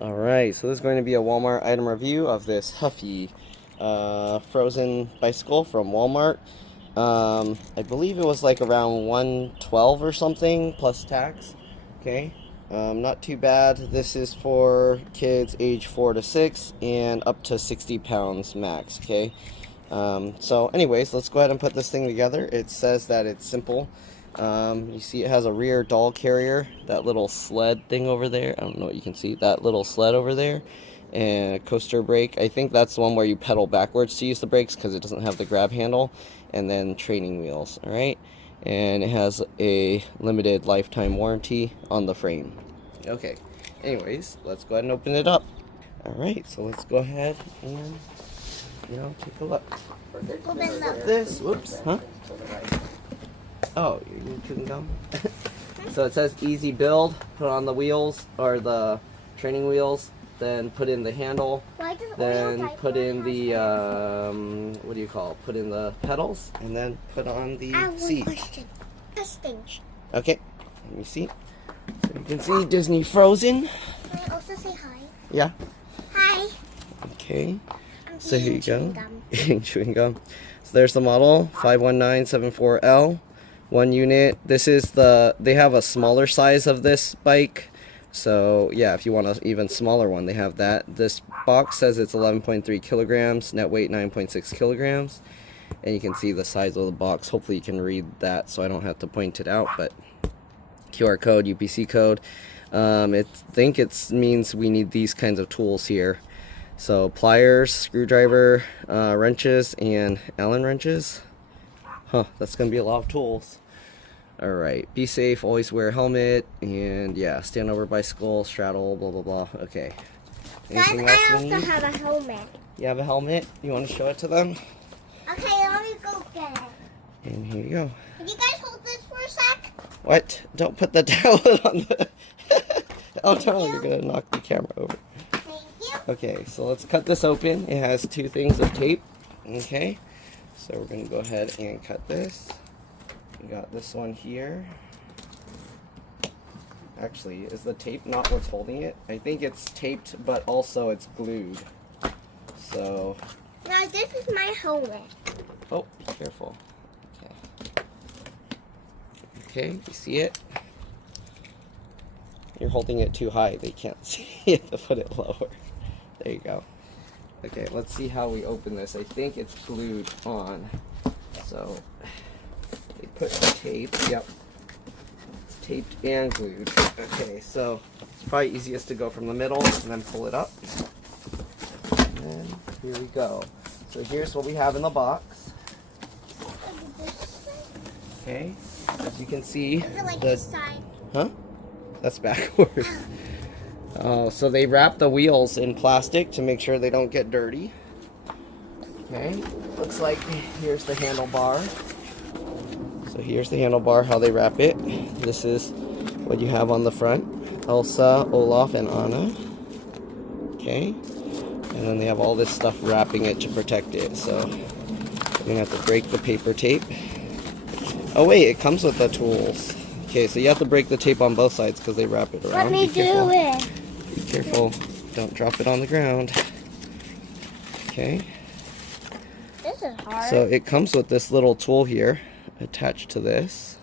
Alright, so this is going to be a Walmart item review of this Huffy frozen bicycle from Walmart. I believe it was like around $112 or something plus tax. Okay, not too bad. This is for kids age 4 to 6 and up to 60 pounds max. Okay, so anyways, let's go ahead and put this thing together. It says that it's simple. You see it has a rear doll carrier, that little sled thing over there. I don't know what you can see, that little sled over there, and a coaster brake. I think that's the one where you pedal backwards to use the brakes because it doesn't have the grab handle, and then training wheels. All right, and it has a limited lifetime warranty on the frame. Okay, anyways, let's go ahead and open it up. All right, so let's go ahead and take a look. Open up This, whoops, huh? Oh, you're chewing gum? So it says easy build, put on the wheels, or the training wheels, then put in the handle, then put in the, what do you call it? Put in the pedals, and then put on the seat. Okay, let me see. So you can see Disney Frozen. Can I also say hi? Yeah. Hi. Okay, so here you go. Eating chewing gum. So there's the model, 51974L. 1 unit. This is they have a smaller size of this bike. So yeah, if you want an even smaller one, they have that. This box says it's 11.3 kilograms, net weight 9.6 kilograms. And you can see the size of the box. Hopefully you can read that so I don't have to point it out, but QR code, UPC code. I think it means we need these kinds of tools here. So pliers, screwdriver, wrenches, and Allen wrenches. Huh, that's gonna be a lot of tools. Alright, be safe, always wear a helmet, and yeah, stand over bicycle, straddle, blah blah blah. Okay. Anything Guys, else I we also need? have a helmet. You have a helmet? You want to show it to them? Okay, let me go get it. And here you go. Can you guys hold this for a sec? What? Don't put the tablet on the... Oh no, you're gonna knock the camera over. Thank you. Okay, so let's cut this open. It has 2 things of tape. Okay. So we're going to go ahead and cut this. We got this one here. Actually, is the tape not what's holding it? I think it's taped, but also it's glued. So... Now, this is my helmet. Oh, be careful. Okay. Okay, you see it? You're holding it too high. They can't see it to put it lower. There you go. Okay, let's see how we open this. I think it's glued on. So, they put the tape. Yep. It's taped and glued. Okay, so it's probably easiest to go from the middle and then pull it up. And then here we go. So here's what we have in the box. Okay, as you can see. Is it like this side? Huh? That's backwards. So they wrap the wheels in plastic to make sure they don't get dirty. Okay, looks like here's the handlebar. So here's the handlebar, how they wrap it. This is what you have on the front. Elsa, Olaf, and Anna. Okay, and then they have all this stuff wrapping it to protect it. So we're gonna have to break the paper tape. Oh wait, it comes with the tools. Okay, so you have to break the tape on both sides because they wrap it around. Let me do it. Be careful, don't drop it on the ground. Okay. This is hard. So it comes with this little tool here attached to this.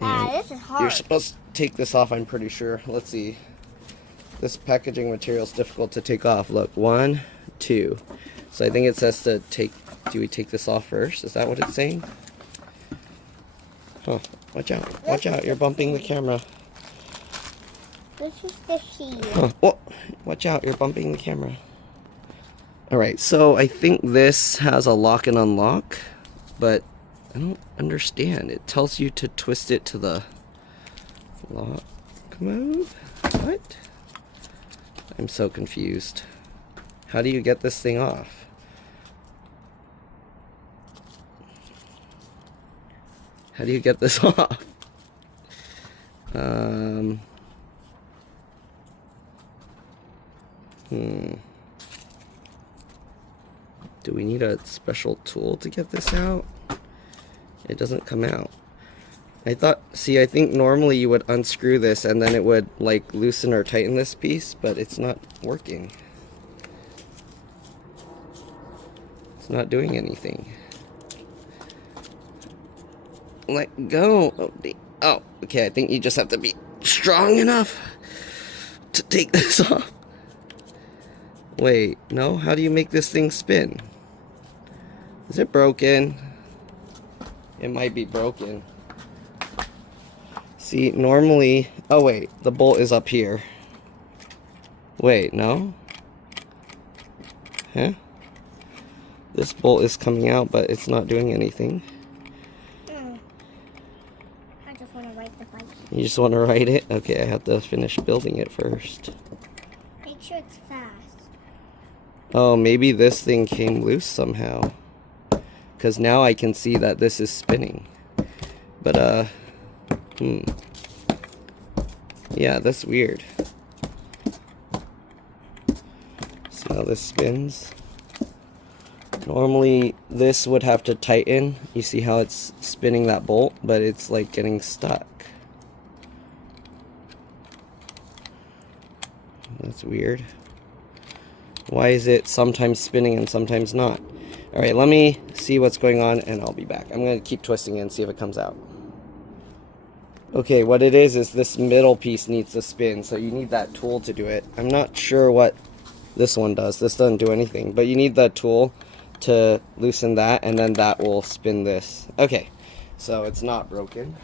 This is hard. You're supposed to take this off, I'm pretty sure. Let's see. This packaging material is difficult to take off. Look, 1, 2. So I think it says to take, do we take this off first? Is that what it's saying? Huh, watch out, you're bumping the camera. This is the seal. Huh. Oh, watch out, you're bumping the camera. Alright, so I think this has a lock and unlock, but I don't understand. It tells you to twist it to the lock mode? What? I'm so confused. How do you get this thing off? How do you get this off? Do we need a special tool to get this out? It doesn't come out. I think normally you would unscrew this and then it would like loosen or tighten this piece, but it's not working. It's not doing anything. Let go. Oh, okay, I think you just have to be strong enough to take this off. Wait, no? How do you make this thing spin? Is it broken? It might be broken. See, normally... Oh, wait. The bolt is up here. Wait, no? Huh? This bolt is coming out, but it's not doing anything. I just want to ride the bike. You just want to ride it? Okay, I have to finish building it first. Make sure it's fast. Oh, maybe this thing came loose somehow. Because now I can see that this is spinning. But, yeah, that's weird. See how this spins? Normally, this would have to tighten. You see how it's spinning that bolt, but it's like getting stuck. That's weird. Why is it sometimes spinning and sometimes not? Alright, let me see what's going on and I'll be back. I'm going to keep twisting it and see if it comes out. Okay, what it is this middle piece needs to spin, so you need that tool to do it. I'm not sure what this one does. This doesn't do anything, but you need that tool to loosen that, and then that will spin this. Okay, so it's not broken.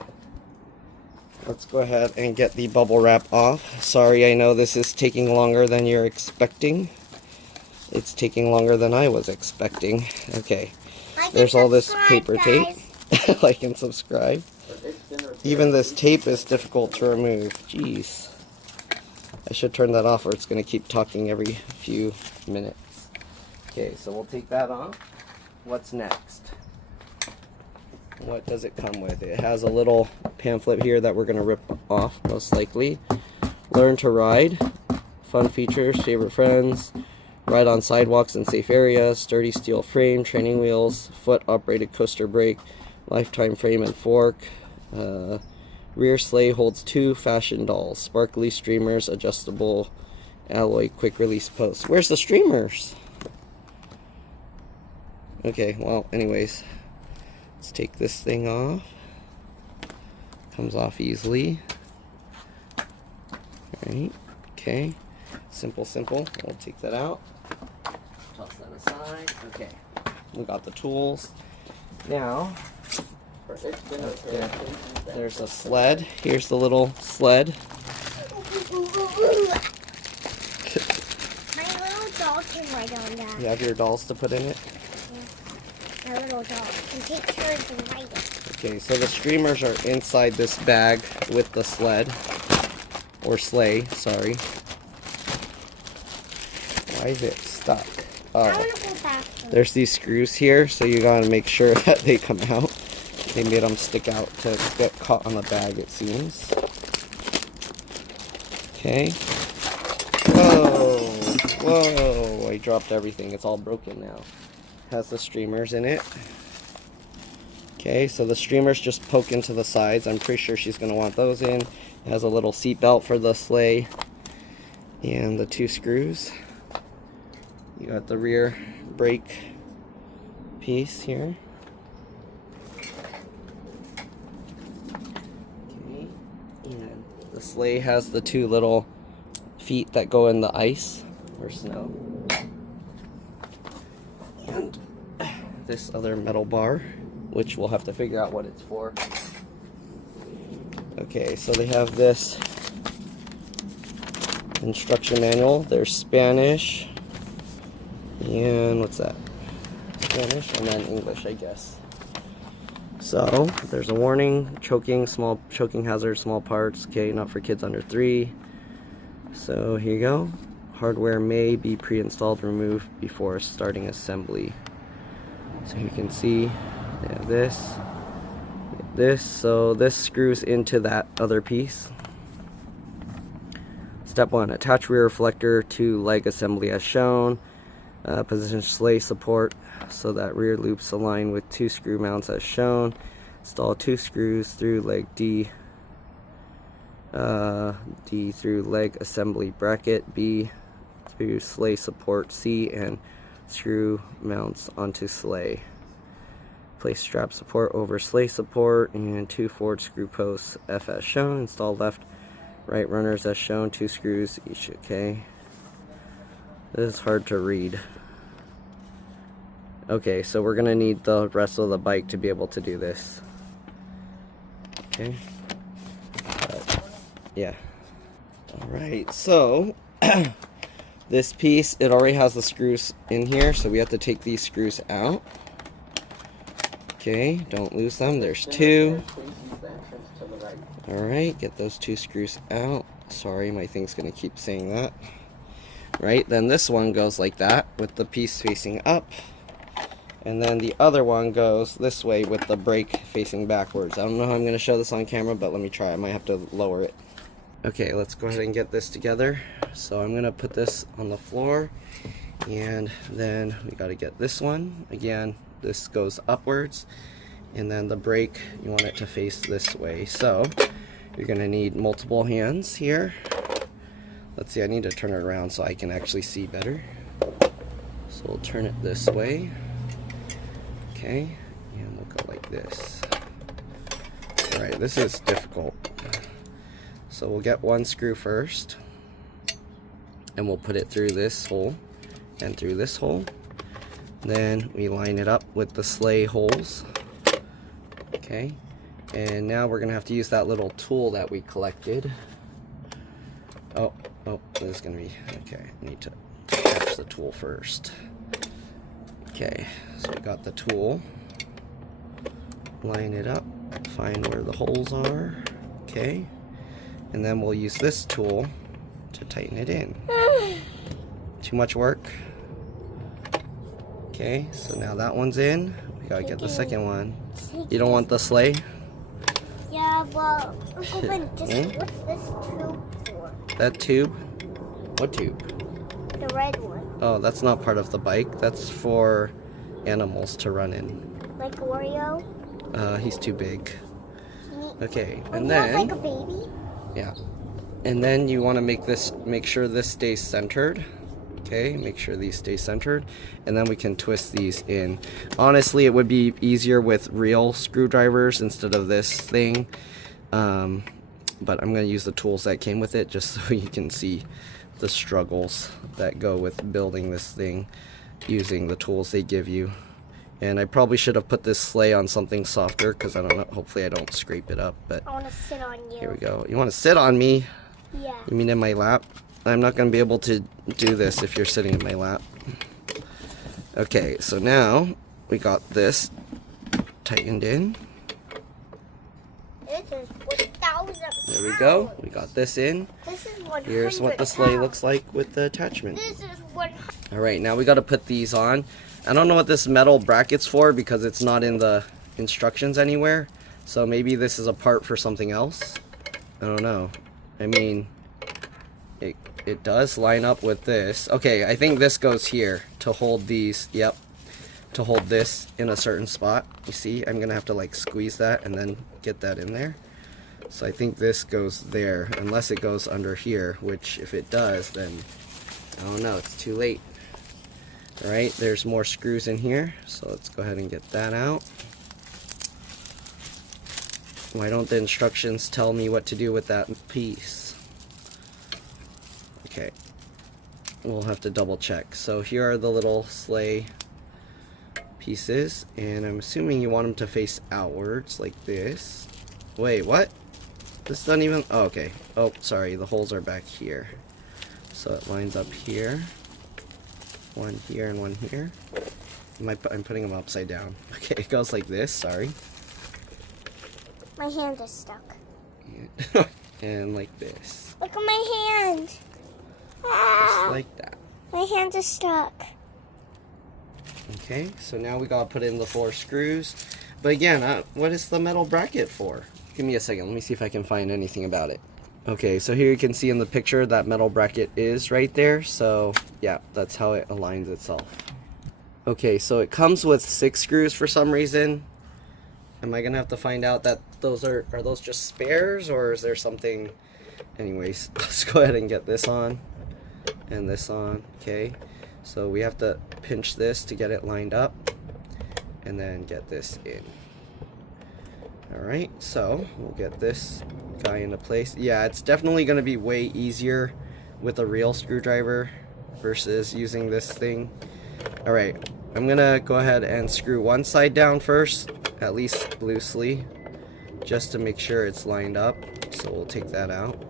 Let's go ahead and get the bubble wrap off. Sorry, I know this is taking longer than you're expecting. It's taking longer than I was expecting. Okay, there's all this paper tape. Like and subscribe. Even this tape is difficult to remove. Jeez. I should turn that off or it's going to keep talking every few minutes. Okay, so we'll take that off. What's next? What does it come with? It has a little pamphlet here that we're going to rip off, most likely. Learn to ride. Fun features, favorite friends. Ride on sidewalks in safe areas. Sturdy steel frame, training wheels, foot operated coaster brake, lifetime frame and fork. Rear sleigh holds 2 fashion dolls. Sparkly streamers, adjustable alloy quick release posts. Where's the streamers? Okay, well, anyways. Let's take this thing off. Comes off easily. Alright, okay. Simple. We'll take that out. Toss that aside. Okay. We got the tools. Now, there's a sled. Here's the little sled. My little doll can ride on that. You have your dolls to put in it? My little doll can take turns and ride it. Okay, so the streamers are inside this bag with the sled. Or sleigh, sorry. Why is it stuck? Oh, there's these screws here, so you gotta make sure that they come out. They made them stick out to get caught on the bag, it seems. Okay. Whoa, I dropped everything. It's all broken now. Has the streamers in it. Okay, so the streamers just poke into the sides. I'm pretty sure she's gonna want those in. It has a little seat belt for the sleigh and the 2 screws. You got the rear brake piece here. Okay, and the sleigh has the 2 little feet that go in the ice or snow. And this other metal bar, which we'll have to figure out what it's for. Okay, so they have this instruction manual. There's Spanish, and what's that? Spanish, and then English, I guess. So, there's a warning, choking hazard, small parts, okay, not for kids under 3. So, here you go. Hardware may be pre-installed, removed before starting assembly. So you can see, they have this, so this screws into that other piece. Step 1, attach rear reflector to leg assembly as shown. Position sleigh support so that rear loops align with 2 screw mounts as shown. Install 2 screws through leg D. D through leg assembly bracket. B through sleigh support C, and screw mounts onto sleigh. Place strap support over sleigh support and 2 forward screw posts F as shown. Install left, right runners as shown, 2 screws each. Okay. This is hard to read. Okay, so we're gonna need the rest of the bike to be able to do this. Okay. Yeah. Alright, so this piece, it already has the screws in here, so we have to take these screws out. Okay, don't lose them. There's 2. Alright, get those 2 screws out. Sorry, my thing's gonna keep saying that. Right, then this one goes like that with the piece facing up. And then the other one goes this way with the brake facing backwards. I don't know how I'm going to show this on camera, but let me try. I might have to lower it. Okay, let's go ahead and get this together. So I'm going to put this on the floor. And then we got to get this one. Again, this goes upwards. And then the brake, you want it to face this way. So you're going to need multiple hands here. Let's see, I need to turn it around so I can actually see better. So we'll turn it this way. Okay, and we'll go like this. Alright, this is difficult. So we'll get 1 screw first, and we'll put it through this hole and through this hole. Then we line it up with the sleigh holes. Okay, and now we're gonna have to use that little tool that we collected. Oh, this is gonna be, okay, I need to attach the tool first. Okay, so we got the tool, line it up, find where the holes are, okay, and then we'll use this tool to tighten it in. Too much work? Okay, so now that one's in, we gotta get the second one. You don't want the sleigh? Yeah, well, Uncle Ben, what's this tube for? That tube? What tube? The red one. Oh, that's not part of the bike. That's for animals to run in. Like Oreo? He's too big. Okay, Oh, and he then... looks like a baby? Yeah. And then you want to make sure this stays centered. Okay, make sure these stay centered. And then we can twist these in. Honestly, it would be easier with real screwdrivers instead of this thing. But I'm going to use the tools that came with it just so you can see the struggles that go with building this thing using the tools they give you. And I probably should have put this sleigh on something softer because I don't know, hopefully I don't scrape it up, but I want to sit on you. Here we go. You want to sit on me? Yeah. You mean in my lap? I'm not going to be able to do this if you're sitting in my lap. Okay, so now we got this tightened in. This is 1,000 There we go. We got this in. This is 100 Here's what the sleigh looks like with the attachment. This is 100. Alright, now we got to put these on. I don't know what this metal bracket's for because it's not in the instructions anywhere. So maybe this is a part for something else. I don't know. I mean, it does line up with this. Okay, I think this goes here to hold these. Yep. To hold this in a certain spot. You see, I'm going to have to like squeeze that and then get that in there. So I think this goes there, unless it goes under here, which if it does, then I don't know, it's too late. Alright, there's more screws in here, so let's go ahead and get that out. Why don't the instructions tell me what to do with that piece? Okay, we'll have to double check. So here are the little sleigh pieces, and I'm assuming you want them to face outwards like this. Wait, what? This doesn't even... oh, okay. Oh, sorry, the holes are back here. So it lines up here. One here and one here. I'm putting them upside down. Okay, it goes like this, sorry. My hand is stuck. And like this. Look at my hand. Just like that. My hand is stuck. Okay, so now we gotta put in the 4 screws. But again, what is the metal bracket for? Give me a second, let me see if I can find anything about it. Okay, so here you can see in the picture that metal bracket is right there. So yeah, that's how it aligns itself. Okay, so it comes with 6 screws for some reason. Am I gonna have to find out that those are those just spares, or is there something? Anyways, let's go ahead and get this on and this on. Okay, so we have to pinch this to get it lined up and then get this in. Alright, so we'll get this guy into place. Yeah, it's definitely going to be way easier with a real screwdriver versus using this thing. Alright, I'm going to go ahead and screw one side down first, at least loosely, just to make sure it's lined up. So we'll take that out.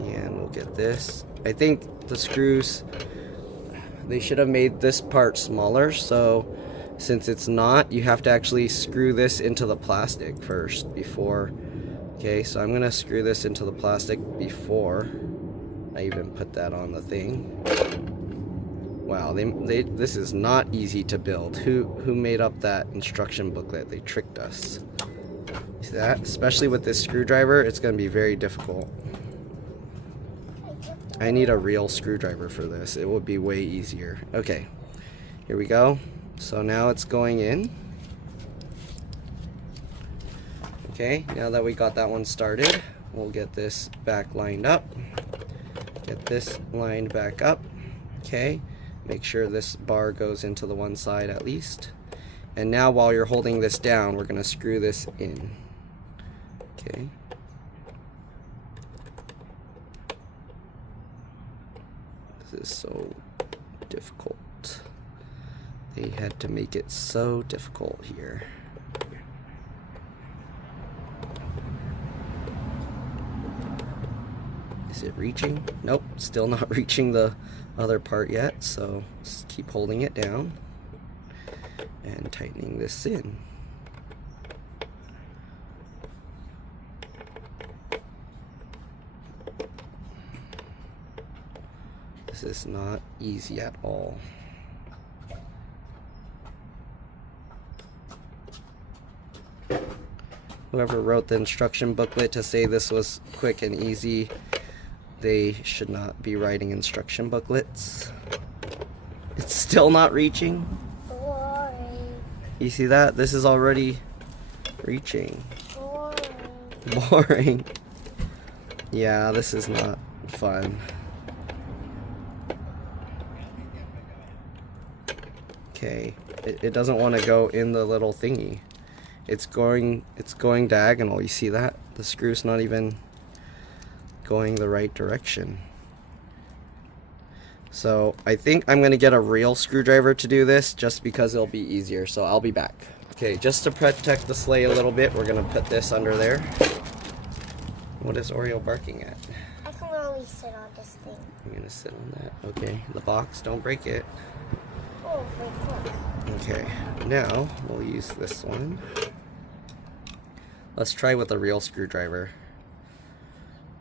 And we'll get this. I think the screws, they should have made this part smaller, so since it's not, you have to actually screw this into the plastic first before. Okay, so I'm gonna screw this into the plastic before I even put that on the thing. Wow, this is not easy to build. Who made up that instruction booklet? They tricked us. See that? Especially with this screwdriver, it's gonna be very difficult. I need a real screwdriver for this. It would be way easier. Okay, here we go. So now it's going in. Okay, now that we got that one started, we'll get this back lined up. Get this lined back up. Okay, make sure this bar goes into the one side at least. And now while you're holding this down, we're going to screw this in. Okay. This is so difficult. They had to make it so difficult here. Is it reaching? Nope, still not reaching the other part yet, so just keep holding it down and tightening this in. This is not easy at all. Whoever wrote the instruction booklet to say this was quick and easy, they should not be writing instruction booklets. It's still not reaching. Boring. You see that? This is already reaching. Boring. Boring. Yeah, this is not fun. Okay, it doesn't want to go in the little thingy. It's going diagonal. You see that? The screw's not even going the right direction. So I think I'm gonna get a real screwdriver to do this just because it'll be easier. So I'll be back. Okay, just to protect the sleigh a little bit, we're gonna put this under there. What is Oreo barking at? I can only sit on this thing. I'm gonna sit on that. Okay, the box, don't break it. Oh, wait, look. Okay, now we'll use this one. Let's try with a real screwdriver.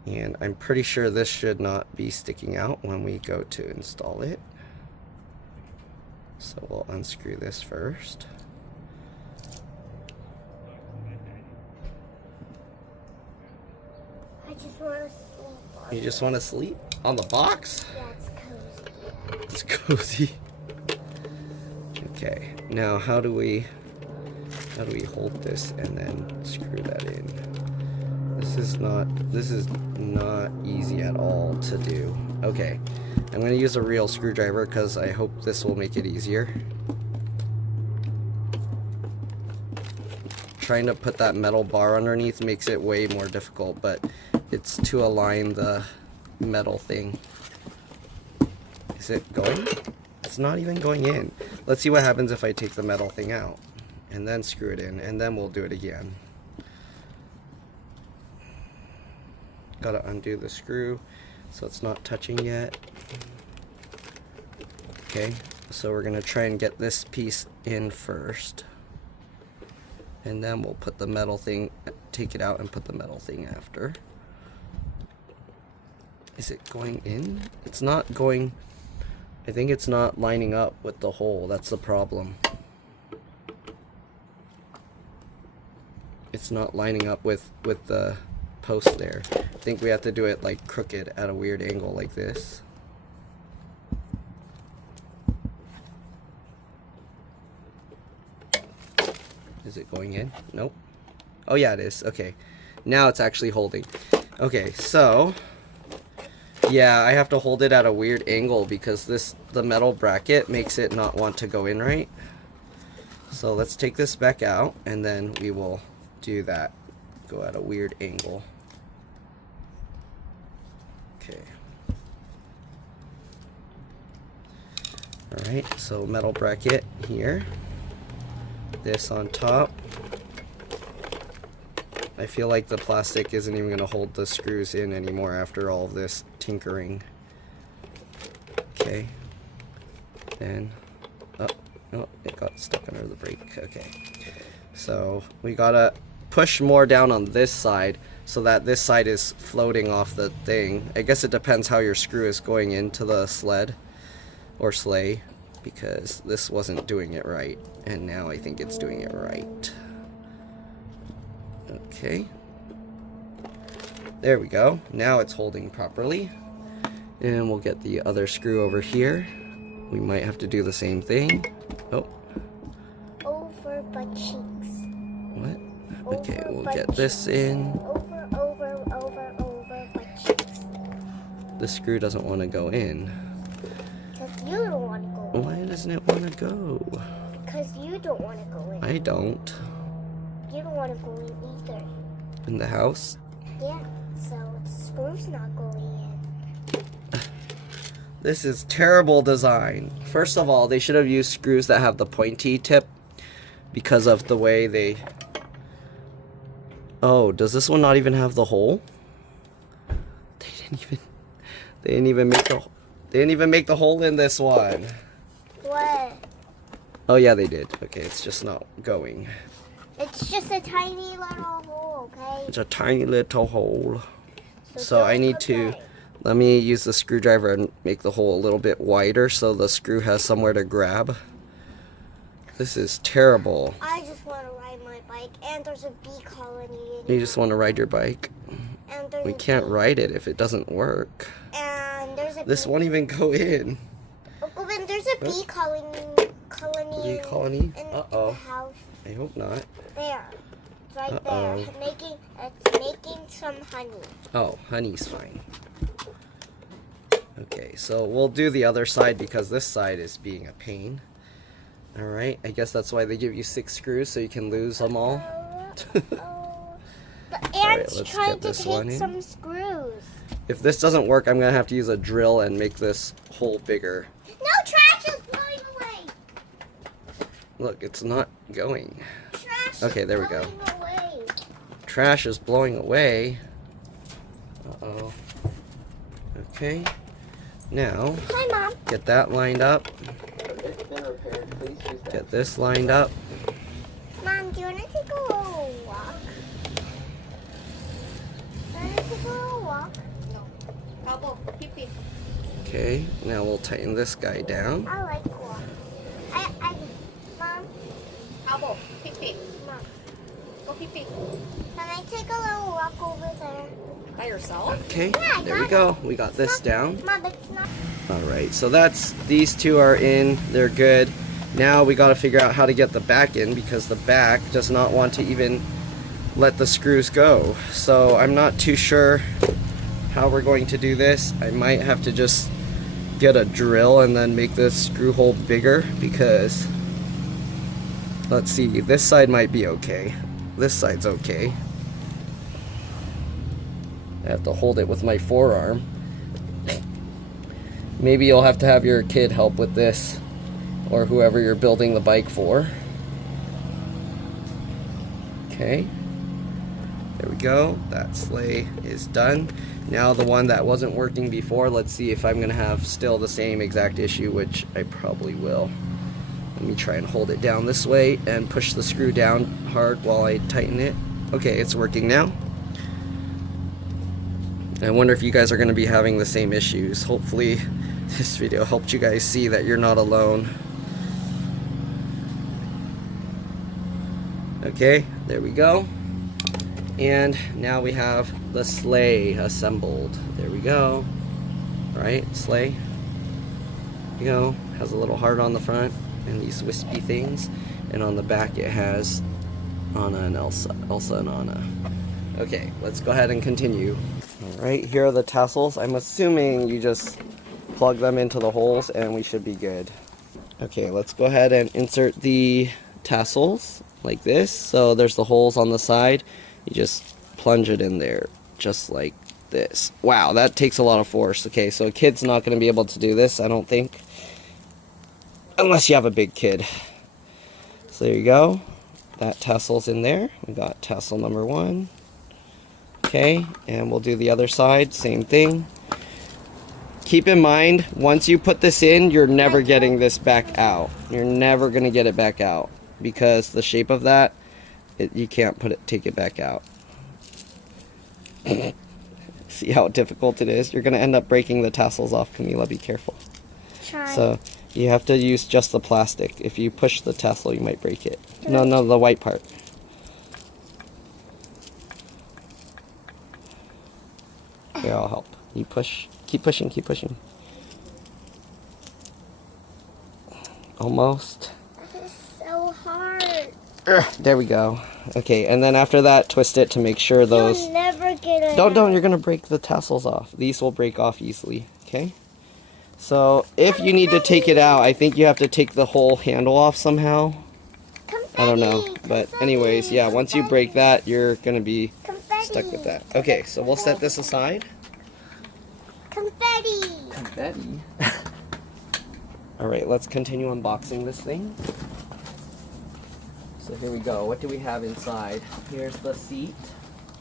And I'm pretty sure this should not be sticking out when we go to install it. So we'll unscrew this first. I just want to sleep. You just want to sleep? On the box? Yeah, it's cozy. It's cozy. Okay, now how do we hold this and then screw that in? This is not easy at all to do. Okay, I'm gonna use a real screwdriver because I hope this will make it easier. Trying to put that metal bar underneath makes it way more difficult, but it's to align the metal thing. Is it going? It's not even going in. Let's see what happens if I take the metal thing out and then screw it in, and then we'll do it again. Gotta undo the screw so it's not touching yet. Okay, so we're gonna try and get this piece in first, and then we'll put the metal thing, take it out and put the metal thing after. Is it going in? It's not going. I think it's not lining up with the hole. That's the problem. It's not lining up with the post there. I think we have to do it like crooked at a weird angle like this. Is it going in? Nope. Oh yeah, it is. Okay. Now it's actually holding. Okay, so yeah, I have to hold it at a weird angle because the metal bracket makes it not want to go in right. So let's take this back out and then we will do that. Go at a weird angle. Okay. Alright, so metal bracket here. This on top. I feel like the plastic isn't even going to hold the screws in anymore after all of this tinkering. Okay. Then, oh, no, it got stuck under the brake. Okay. So we gotta push more down on this side so that this side is floating off the thing. I guess it depends how your screw is going into the sled or sleigh, because this wasn't doing it right, and now I think it's doing it right. Okay, there we go. Now it's holding properly, and we'll get the other screw over here. We might have to do the same thing. Oh, over butt cheeks. What? Over Okay, we'll butt get this in. Over butt cheeks. The screw doesn't want to go in. Because you don't want to go in. Why doesn't it want to go? Because you don't want to go in. I don't. You don't want to go in either. In the house? Yeah, so the screw's not going in. This is terrible design. First of all, they should have used screws that have the pointy tip because of the way they... Oh, does this one not even have the hole? They didn't even make the hole in this one. What? Oh yeah, they did. Okay, it's just not going. It's just a tiny little hole, okay? It's a tiny little hole. So don't I need to... forget. Let me use the screwdriver and make the hole a little bit wider so the screw has somewhere to grab. This is terrible. I just want to ride my bike, and there's a bee colony in You here. just want to ride your bike? And there's We a can't bee- ride it if it doesn't work. And there's a This bee- won't even go in. Uncle Ben, there's a bee colony Bee in, colony? in the Uh-oh. house. I hope not. There. It's right Uh-oh. there. It's making some honey. Oh, honey's fine. Okay, so we'll do the other side because this side is being a pain. Alright, I guess that's why they give you 6 screws so you can lose them all. Oh. The Alright, ant's let's trying get to this one take in. some screws. If this doesn't work, I'm going to have to use a drill and make this hole bigger. No, trash is blowing away. Look, it's not going. Trash Okay, is there we go. blowing away. Trash is blowing away. Uh-oh. Okay. Now, Hi, Mom. get that lined up. Get this lined up. Mom, do you want to take a little walk? Do you want to take a little walk? Elbow, pee-pee. Okay, now we'll tighten this guy down. I like walk. Mom, Elbow, pee-pee. Mom, Go pee-pee. can I take a little walk over there? By yourself? Okay, Yeah, I there we got go. We got this down. Mom, it's not. Alright, so these two are in. They're good. Now we got to figure out how to get the back in because the back does not want to even let the screws go. So I'm not too sure how we're going to do this. I might have to just get a drill and then make this screw hole bigger because, let's see, this side might be okay. This side's okay. I have to hold it with my forearm. Maybe you'll have to have your kid help with this, or whoever you're building the bike for. Okay. There we go. That sleigh is done. Now the one that wasn't working before, let's see if I'm going to have still the same exact issue, which I probably will. Let me try and hold it down this way and push the screw down hard while I tighten it. Okay, it's working now. I wonder if you guys are going to be having the same issues. Hopefully this video helped you guys see that you're not alone. Okay, there we go. And now we have the sleigh assembled. There we go. Right, sleigh. There you go. Has a little heart on the front and these wispy things. And on the back it has Anna and Elsa. Elsa and Anna. Okay, let's go ahead and continue. Alright, here are the tassels. I'm assuming you just plug them into the holes and we should be good. Okay, let's go ahead and insert the tassels like this. So there's the holes on the side. You just plunge it in there just like this. Wow, that takes a lot of force. Okay, so a kid's not going to be able to do this, I don't think. Unless you have a big kid. So there you go. That tassel's in there. We got tassel number 1. Okay, and we'll do the other side, same thing. Keep in mind, once you put this in, you're never getting this back out. You're never going to get it back out because the shape of that, you can't take it back out. See how difficult it is? You're going to end up breaking the tassels off, Camila. Be careful. Try. So you have to use just the plastic. If you push the tassel, you might break it. No, the white part. Here, I'll help. You push. Keep pushing, keep pushing. Almost. This is so hard. There we go. Okay, and then after that, twist it to make sure those... You'll never get it Don't, out. you're going to break the tassels off. These will break off easily, okay? So, if you need to take it out, I think you have to take the whole handle off somehow. I don't know. But anyways, yeah, once you break that, you're going to be stuck with that. Okay, so we'll set this aside. Confetti. Confetti. Alright, let's continue unboxing this thing. So here we go. What do we have inside? Here's the seat.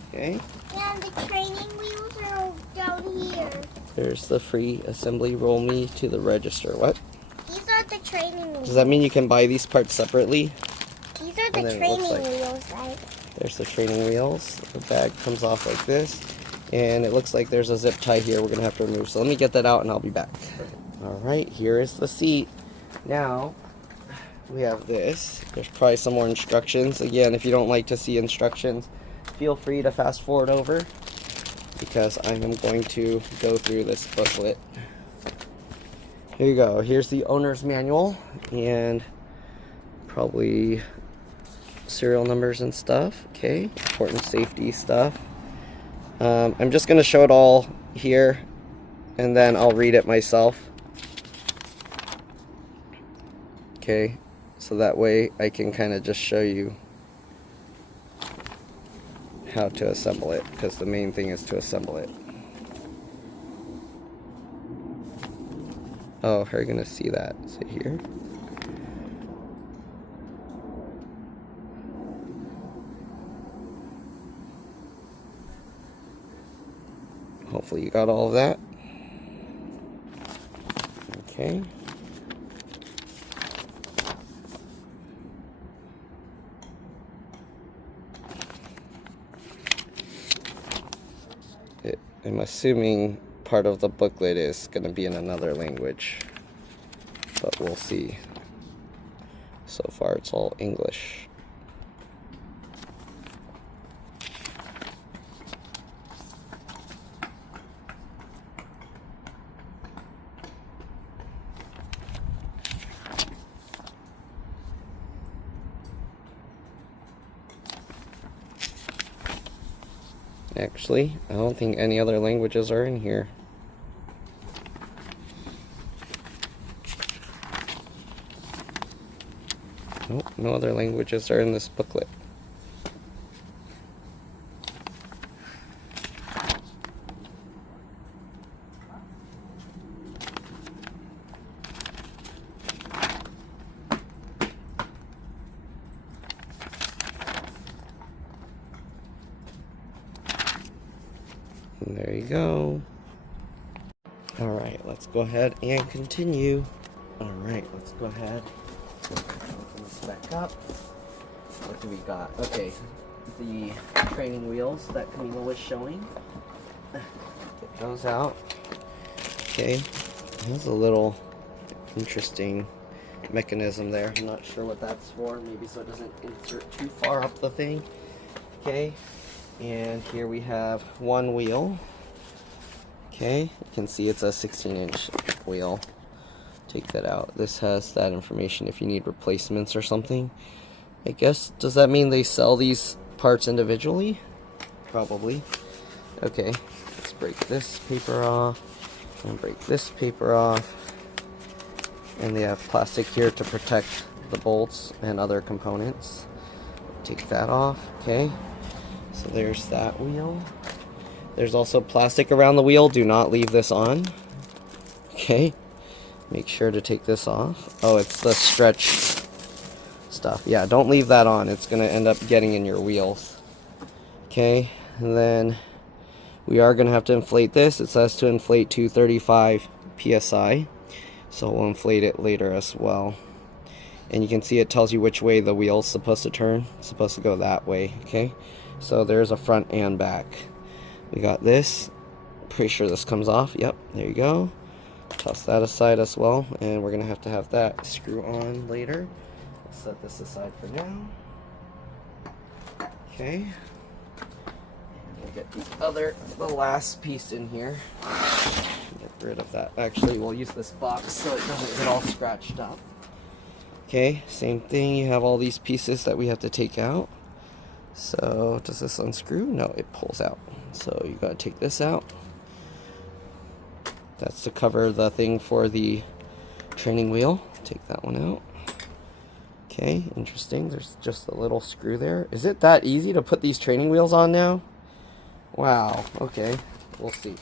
Okay. And the training wheels are down here. There's the free assembly. Roll me to the register. What? These are the training wheels. Does that mean you can buy these parts separately? These are And the then it training looks like- wheels, right? There's the training wheels. The bag comes off like this. And it looks like there's a zip tie here we're going to have to remove. So let me get that out and I'll be back. Alright, here is the seat. Now, we have this. There's probably some more instructions. Again, if you don't like to see instructions, feel free to fast forward over. Because I am going to go through this booklet. Here you go. Here's the owner's manual. And probably serial numbers and stuff. Okay, important safety stuff. I'm just going to show it all here, and then I'll read it myself. Okay, so that way I can kind of just show you how to assemble it, because the main thing is to assemble it. Oh, how are you going to see that? Is it here? Hopefully you got all of that. Okay. I'm assuming part of the booklet is going to be in another language, but we'll see. So far it's all English. Actually, I don't think any other languages are in here. Nope, no other languages are in this booklet. And there you go. Alright, let's go ahead and continue. Alright, let's go ahead. Open this back up. What do we got? Okay, the training wheels that Camila was showing. Get those out. Okay, there's a little interesting mechanism there. I'm not sure what that's for. Maybe so it doesn't insert too far up the thing. Okay. And here we have one wheel. Okay, you can see it's a 16-inch wheel. Take that out. This has that information if you need replacements or something. I guess, does that mean they sell these parts individually? Probably. Okay, let's break this paper off and break this paper off. And they have plastic here to protect the bolts and other components. Take that off, okay? So there's that wheel. There's also plastic around the wheel. Do not leave this on. Okay, make sure to take this off. Oh, it's the stretch stuff. Yeah, don't leave that on. It's gonna end up getting in your wheels. Okay, and then we are gonna have to inflate this. It says to inflate to 35 psi. So we'll inflate it later as well. And you can see it tells you which way the wheel's supposed to turn. It's supposed to go that way, okay? So there's a front and back. We got this. Pretty sure this comes off. Yep, there you go. Toss that aside as well. And we're gonna have to have that screw on later. Let's set this aside for now. Okay. And we'll get the last piece in here. Get rid of that. Actually, we'll use this box so it doesn't get all scratched up. Okay, same thing. You have all these pieces that we have to take out. So, does this unscrew? No, it pulls out. So, you gotta take this out. That's to cover the thing for the training wheel. Take that one out. Okay, interesting. There's just a little screw there. Is it that easy to put these training wheels on now? Wow, okay. We'll see.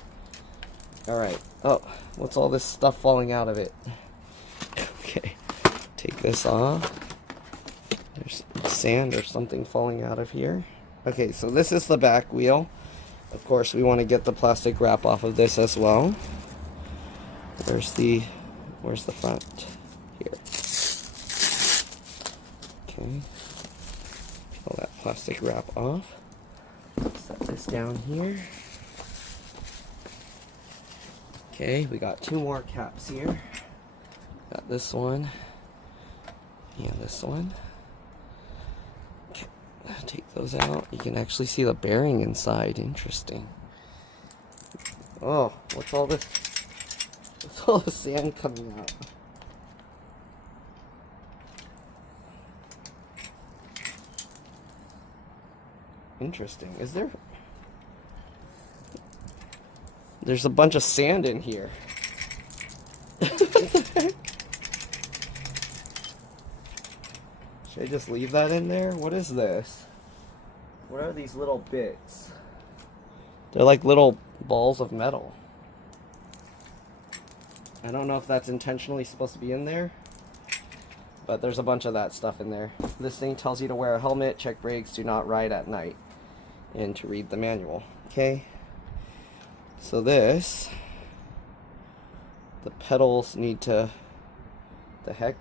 Alright. Oh, what's all this stuff falling out of it? Okay, take this off. There's sand or something falling out of here. Okay, so this is the back wheel. Of course, we want to get the plastic wrap off of this as well. Where's the front? Here. Okay. Pull that plastic wrap off. Set this down here. Okay, we got two more caps here. Got this one and this one. Okay, take those out. You can actually see the bearing inside. Interesting. Oh, what's all this? What's all the sand coming out? Interesting. Is there? There's a bunch of sand in here. Should I just leave that in there? What is this? What are these little bits? They're like little balls of metal. I don't know if that's intentionally supposed to be in there, but there's a bunch of that stuff in there. This thing tells you to wear a helmet, check brakes, do not ride at night, and to read the manual. Okay? So this, the pedals need to, the heck?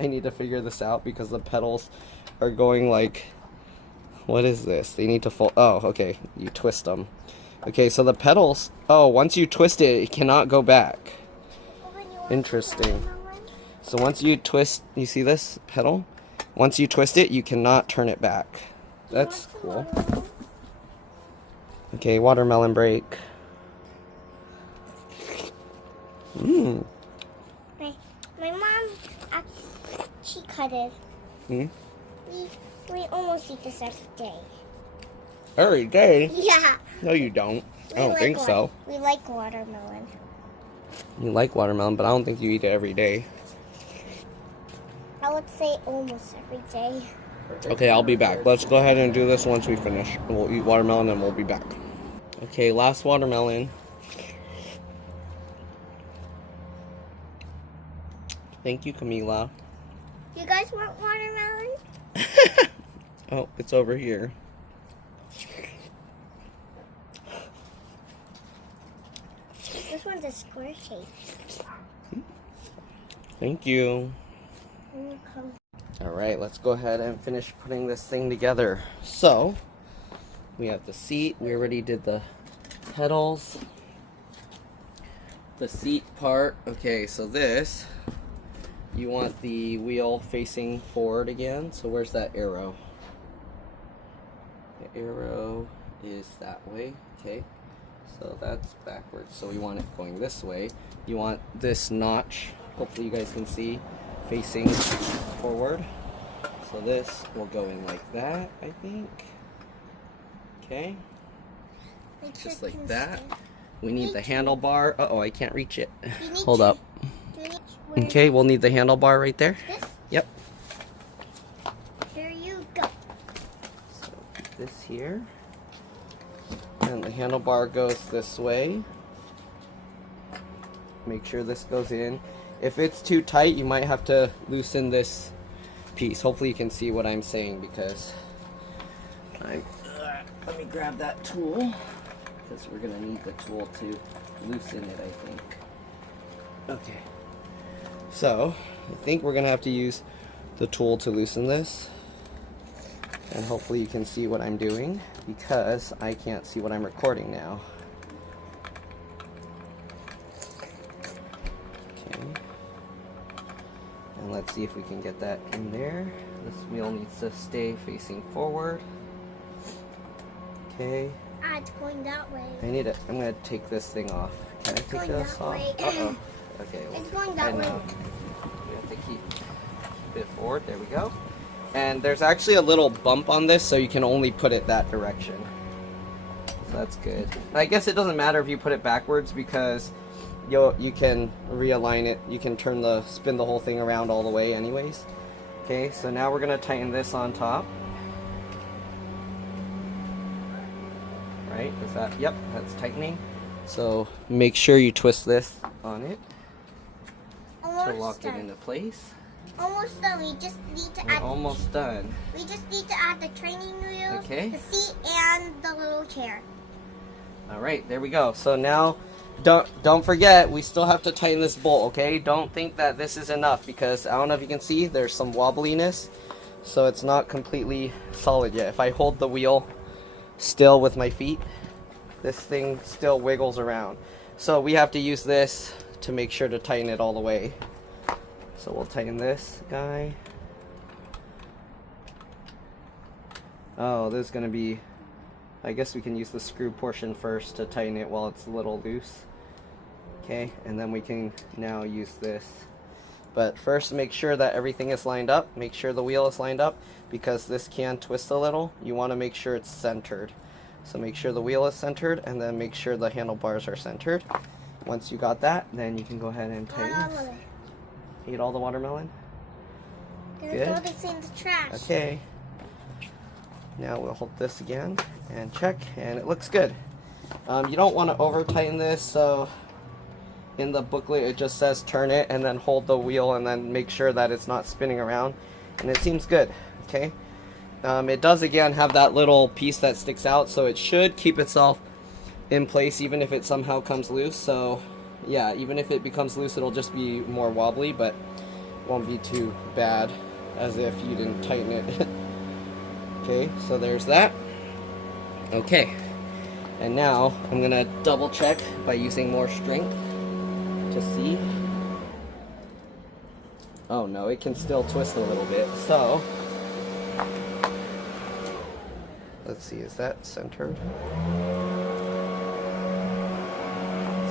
I need to figure this out because the pedals are going like, what is this? They need to fold, oh, okay, you twist them. Okay, so the pedals, oh, once you twist it, it cannot go back. Interesting. So once you twist, you see this pedal? Once you twist it, you cannot turn it back. That's cool. Okay, watermelon break. Mmm. My mom, she cut it. Hmm? We almost eat this every day. Every day? Yeah. No, you don't. I don't think so. We like watermelon. You like watermelon, but I don't think you eat it every day. I would say almost every day. Okay, I'll be back. Let's go ahead and do this once we finish. We'll eat watermelon and we'll be back. Okay, last watermelon. Thank you, Camila. You guys want watermelon? Oh, it's over here. This one's a square shape. Thank you. Okay. Alright, let's go ahead and finish putting this thing together. So, we have the seat. We already did the pedals. The seat part. Okay, so this, you want the wheel facing forward again. So where's that arrow? The arrow is that way. Okay, so that's backwards. So we want it going this way. You want this notch, hopefully you guys can see, facing forward. So So this will go in like that, I think. Okay, Make sure just it like can that. stay. We need the handlebar. Uh-oh, I can't reach it. You need Hold to- up. do you- where- Okay, we'll need the handlebar right there. This? Yep. Here you go. So this here. And the handlebar goes this way. Make sure this goes in. If it's too tight, you might have to loosen this piece. Hopefully you can see what I'm saying because let me grab that tool because we're gonna need the tool to loosen it, I think. Okay. So, I think we're gonna have to use the tool to loosen this. And hopefully you can see what I'm doing because I can't see what I'm recording now. Okay. And let's see if we can get that in there. This wheel needs to stay facing forward. Okay. Ah, it's going that way. I'm gonna take this thing off. Can I take going this that off? way. Uh-oh. Okay. It's going that way. We have to keep it forward. There we go. And there's actually a little bump on this, so you can only put it that direction. So that's good. I guess it doesn't matter if you put it backwards because you can realign it. You can spin the whole thing around all the way anyways. Okay, so now we're gonna tighten this on top. Right, is that, yep, that's tightening. So make sure you twist this on it to Almost lock it done. into place. Almost done. We just need to We're add. almost done. We just need to add the training wheels, Okay. the seat, and the little chair. All right, there we go. So now, don't forget, we still have to tighten this bolt, okay? Don't think that this is enough because I don't know if you can see, there's some wobbliness, so it's not completely solid yet. If I hold the wheel still with my feet, this thing still wiggles around. So we have to use this to make sure to tighten it all the way. So we'll tighten this guy. Oh, this is gonna be, I guess we can use the screw portion first to tighten it while it's a little loose. Okay, and then we can now use this. But first make sure that everything is lined up. Make sure the wheel is lined up because this can twist a little. You want to make sure it's centered. So make sure the wheel is centered and then make sure the handlebars are centered. Once you got that, then you can go ahead and tighten this. Eat all the watermelon? Gonna Good. throw this in the trash. Okay. Now we'll hold this again and check, and it looks good. You don't want to over tighten this, so in the booklet it just says turn it and then hold the wheel and then make sure that it's not spinning around, and it seems good. Okay. It does again have that little piece that sticks out, so it should keep itself in place even if it somehow comes loose. So yeah, even if it becomes loose, it'll just be more wobbly, but won't be too bad as if you didn't tighten it. Okay, so there's that. Okay, and now I'm gonna double check by using more strength to see. Oh no, it can still twist a little bit. So let's see, is that centered?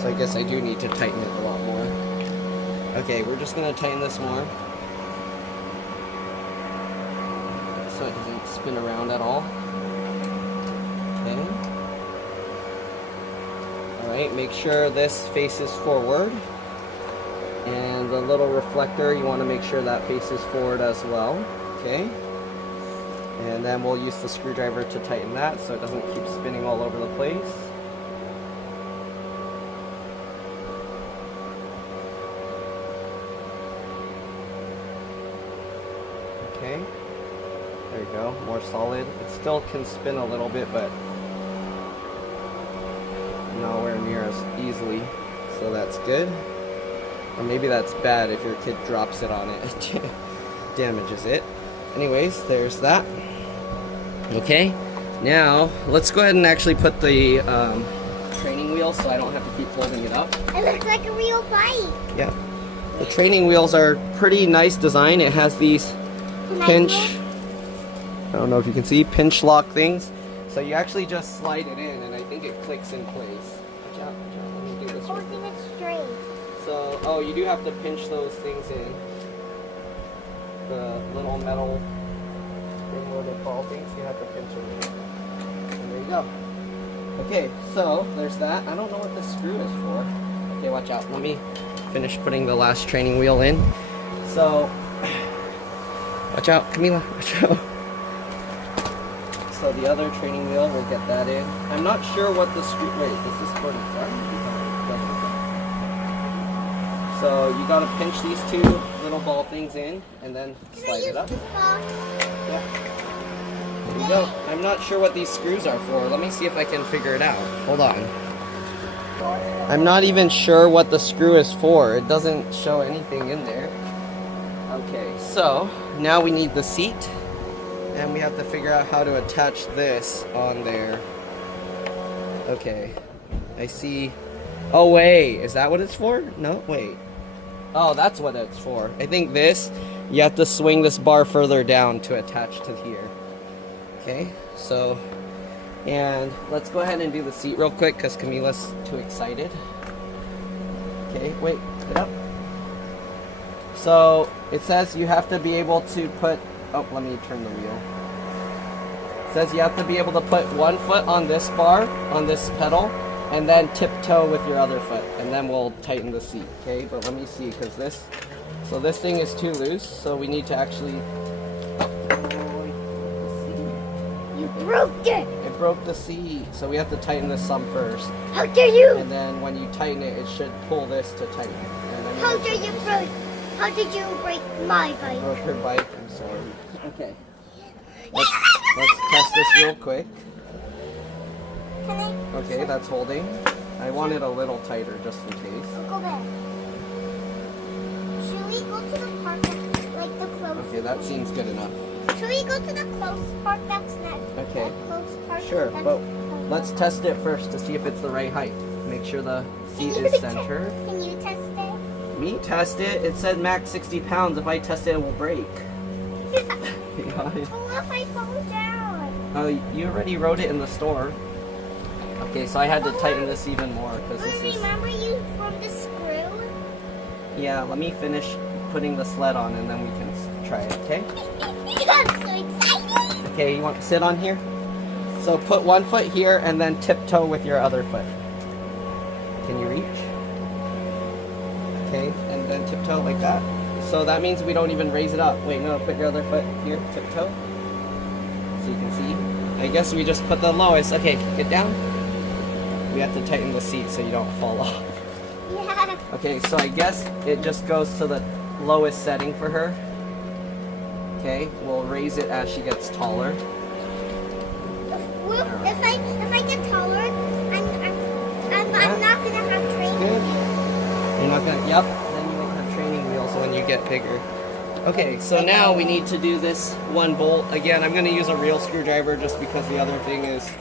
So I guess I do need to tighten it a lot more. Okay, we're just gonna tighten this more so it doesn't spin around at all. Okay. Alright, make sure this faces forward. And the little reflector, you want to make sure that faces forward as well. Okay. And then we'll use the screwdriver to tighten that so it doesn't keep spinning all over the place. Okay. There you go, more solid. It still can spin a little bit, but nowhere near as easily. So that's good. Or maybe that's bad if your kid drops it on it. Damages it. Anyways, there's that. Okay, now let's go ahead and actually put the training wheel so I don't have to keep holding it up. It looks like a real bike. Yeah. The training wheels are pretty nice design. It has these pinch, I don't know if you can see, pinch lock things. So you actually just slide it in and I think it clicks in place. Watch out, watch out. Let me do this. Holding it straight. So, oh, you do have to pinch those things in. The little metal spring-loaded ball things. You have to pinch it. And there you go. Okay, so there's that. I don't know what this screw is for. Okay, watch out. Let me finish putting the last training wheel in. So, watch out, Camila. Watch out. So the other training wheel, we'll get that in. I'm not sure what the screw. Wait, is this for the front? So you gotta pinch these two little ball things in and then slide it up. Yep. There you go. I'm not sure what these screws are for. Let me see if I can figure it out. Hold on. I'm not even sure what the screw is for. It doesn't show anything in there. Okay, so now we need the seat and we have to figure out how to attach this on there. Okay, I see. Oh wait, is that what it's for? No, wait. Oh, that's what it's for. I think this, you have to swing this bar further down to attach to here. Okay, so, and let's go ahead and do the seat real quick because Camila's too excited. Okay, wait, get up. So, it says you have to be able to put, oh, let me turn the wheel. It says you have to be able to put one foot on this bar, on this pedal, and then tiptoe with your other foot, and then we'll tighten the seat, okay? But let me see, because this, so this thing is too loose, so we need to actually, You broke it! it broke the seat, so we have to tighten this some first. How dare you! And then when you tighten it, it should pull this to tighten it. And then How dare you break? How did you break my I bike? broke her bike, I'm sorry. Okay, let's test this real quick. Can I? Okay, that's holding. I want it a little tighter just in case. I'll go back. Should we go to the park, like the close? Okay, that seems good enough. Should we go to the close park that's next? Okay. The close park Sure, that's but close. let's test it first to see if it's the right height. Make sure the seat is centered. Can you test it? Me test it. It said max 60 pounds. If I test it, it will break. What if I fall down? Oh, you already wrote it in the store. Okay, so I had to tighten this even more because this is. Remember you from the screw? Yeah, let me finish putting the sled on and then we can try it. Okay. I'm so excited! Okay, you want to sit on here? So put one foot here and then tiptoe with your other foot. Can you reach? Okay, and then tiptoe like that. So that means we don't even raise it up. Wait, no, put your other foot here, tiptoe. So you can see. I guess we just put the lowest. Okay, get down. We have to tighten the seat so you don't fall off. Yeah. Okay, so I guess it just goes to the lowest setting for her. Okay, we'll raise it as she gets taller. Well, if I get taller, I'm not gonna have training Good. wheels. You're not gonna. Yep. Then you won't have training wheels when you get bigger. Okay, so now we need to do this one bolt again. I'm gonna use a real screwdriver just because the other thing is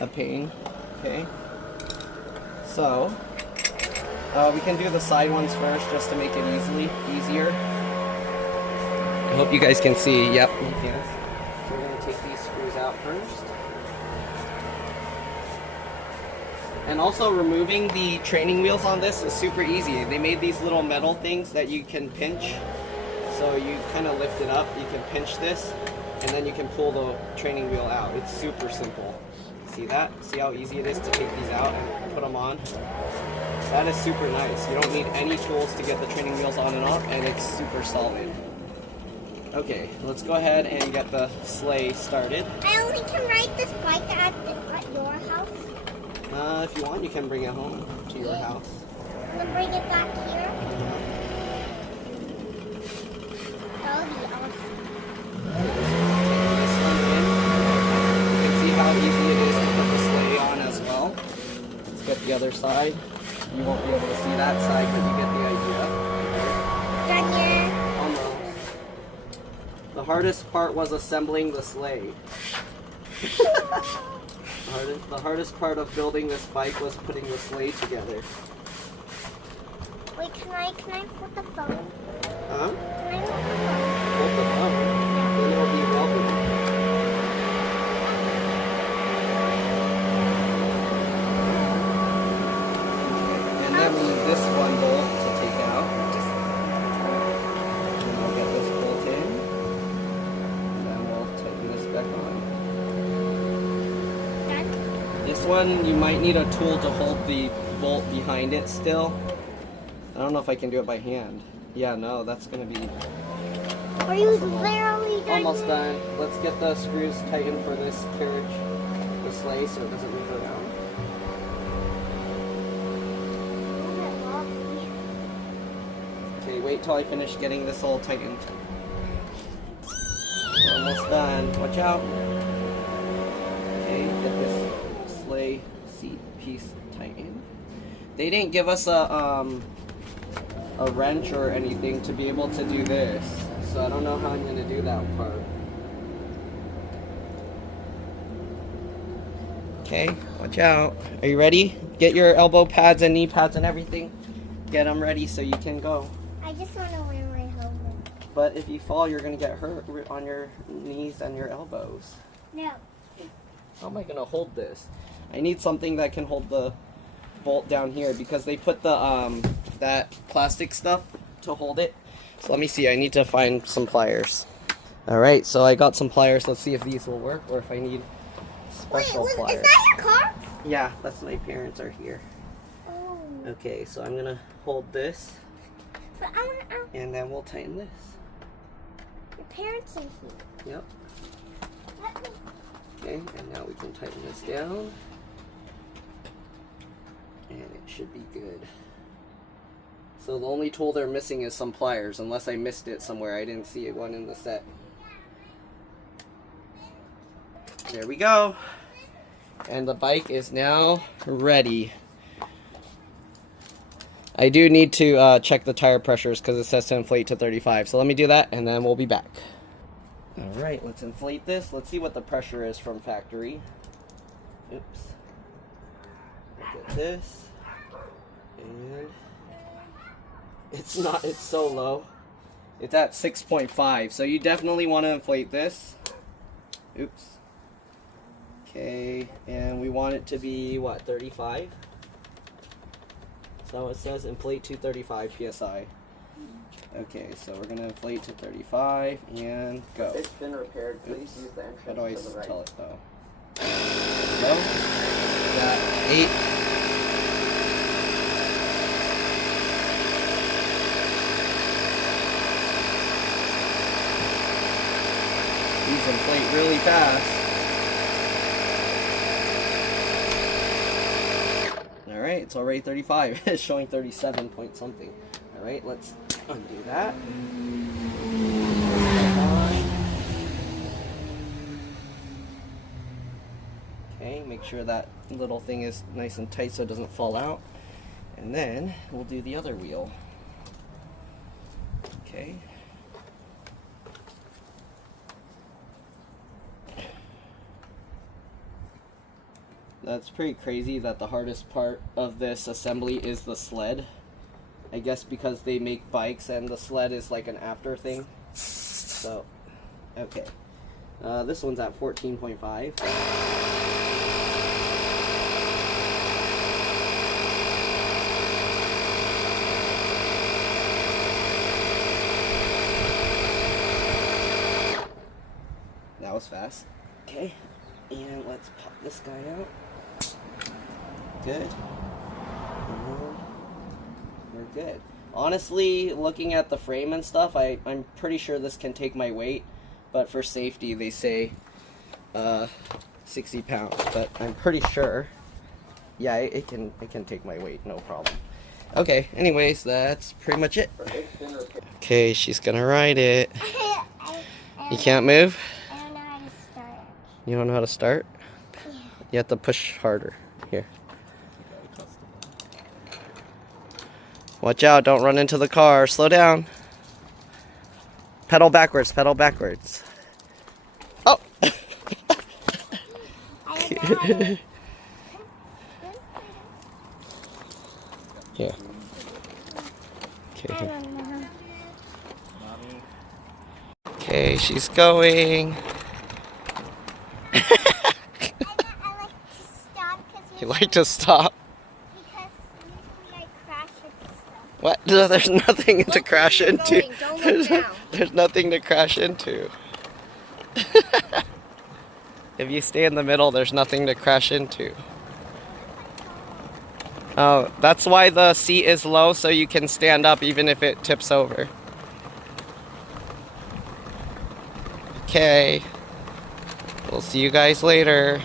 a pain. Okay. So we can do the side ones first just to make it easier. I hope you guys can see. Yep, you can. We're gonna take these screws out first. And also removing the training wheels on this is super easy. They made these little metal things that you can pinch. So you kind of lift it up, you can pinch this, and then you can pull the training wheel out. It's super simple. See that? See how easy it is to take these out and put them on? That is super nice. You don't need any tools to get the training wheels on and off, and it's super solid. Okay, let's go ahead and get the sleigh started. I only can ride this bike at your house. If you want, you can bring it home to your house. I'm gonna bring it back here. That'll be awesome. This one in. You can see how easy it is to put the sleigh on as well. Let's get the other side. You won't be able to see that side, but you get the idea. Done here. Almost. The hardest part was assembling the sleigh. The hardest part of building this bike was putting the sleigh together. Wait, can I put the phone? Huh? Can I put the phone? Hold the phone. Then it'll be wobbly. And then we need this one bolt to take out. And then we'll get this bolt in. And then we'll tighten one, you might need a tool to hold the bolt behind it still. I don't know if I can do it by hand. Yeah, no, that's gonna be Are you literally done? almost done. Let's get the screws tightened for this carriage, the sleigh, so it doesn't move around. Okay, wait till I finish getting this all tightened. We're almost done. Watch out. Okay, get this sleigh seat piece tightened. They didn't give us a wrench or anything to be able to do this, so I don't know how I'm gonna do that part. Okay, watch out. Are you ready? Get your elbow pads and knee pads and everything. Get them ready so you can go. I just want to wear my helmet. But if you fall, you're gonna get hurt on your knees and your elbows. No. How am I gonna hold this? I need something that can hold the bolt down here because they put the that plastic stuff to hold it. So let me see. I need to find some pliers. All right, so I got some pliers. Let's see if these will work or if I need special pliers. Is that your car? Yeah, that's my parents are here. Oh. Okay, so I'm gonna hold this, But I want to. and then we'll tighten this. Your parents are here. Yep. Let me. Okay, and now we can tighten this down. And it should be good. So the only tool they're missing is some pliers, unless I missed it somewhere. I didn't see one in the set. There we go. And the bike is now ready. I do need to check the tire pressures because it says to inflate to 35. So let me do that and then we'll be back. Alright, let's inflate this. Let's see what the pressure is from factory. Oops. Look at this. And it's so low. It's at 6.5. So you definitely want to inflate this. Oops. Okay, and we want it to be what, 35? So it says inflate to 35 psi. Okay, so we're gonna inflate to 35 and go. It's been repaired. Please use the entrance How do I to the right. tell it though? Go. Got 8. These inflate really fast. Alright, it's already 35. It's showing 37 point something. Alright, let's undo that. Okay, make sure that little thing is nice and tight so it doesn't fall out. And then we'll do the other wheel. Okay. That's pretty crazy that the hardest part of this assembly is the sled. I guess because they make bikes and the sled is like an after thing. So, okay. This one's at 14.5. That was fast. Okay, and let's pop this guy out. Good. And we're good. Honestly, looking at the frame and stuff, I'm pretty sure this can take my weight, but for safety they say 60 pounds, but I'm pretty sure, yeah, it can take my weight, no problem. Okay, anyways, that's pretty much it. Okay, she's gonna ride it. You can't move? I don't know how to start. You don't know how to start? Yeah. You have to push harder. Here. Watch out, don't run into the car. Slow down. Pedal backwards, pedal backwards. Oh! I don't know how to. Here. I Okay. don't know. Okay, she's going. I like to stop You like to stop? because usually I crash into stuff. What? No, there's nothing to crash keep into. going. Don't look down. There's nothing to crash into. If you stay in the middle, there's nothing to crash into. Oh, that's why the seat is low, so you can stand up even if it tips over. Okay. We'll see you guys later.